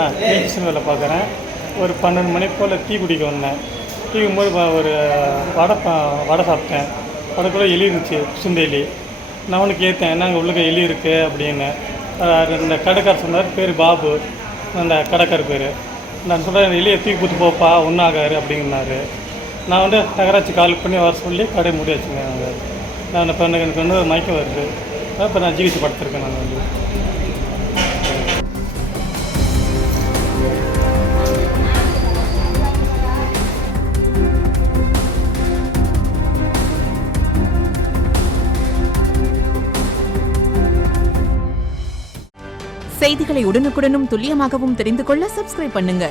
நான் எலக்ட்ரிஷியன் வேலை பார்க்குறேன். ஒரு 12 மணி போல் டீ குடிக்க வந்தேன். டீ குடிக்கும்போது ஒரு வடை சாப்பிட்டேன். வடைக்குள்ளே எலி இருந்துச்சு, குசுந்த எலி. நான் அவனுக்கு ஏற்றேன், என்னங்க உள்ளுக்க எலி இருக்குது அப்படின்னு. இந்த கடைக்காரர் சொன்னார், பேர் பாபு, அந்த கடைக்காரர் பேர். நான் சொல்கிறேன், எலியை தூக்கி போட்டு போப்பா, ஒன்றாகாரு அப்படின்னாரு. நான் வந்து நகராட்சி கால் பண்ணி வர சொல்லி கடை மூடியாச்சுங்க. நான் இப்போ எனக்கு வந்து மயக்கம் வருது. இப்போ நான் ஜிஹெச் படுத்திருக்கேன். நான் வந்து செய்திகளை உடனுக்குடனும் துல்லியமாகவும் தெரிந்து கொள்ள சப்ஸ்கிரைப் பண்ணுங்க.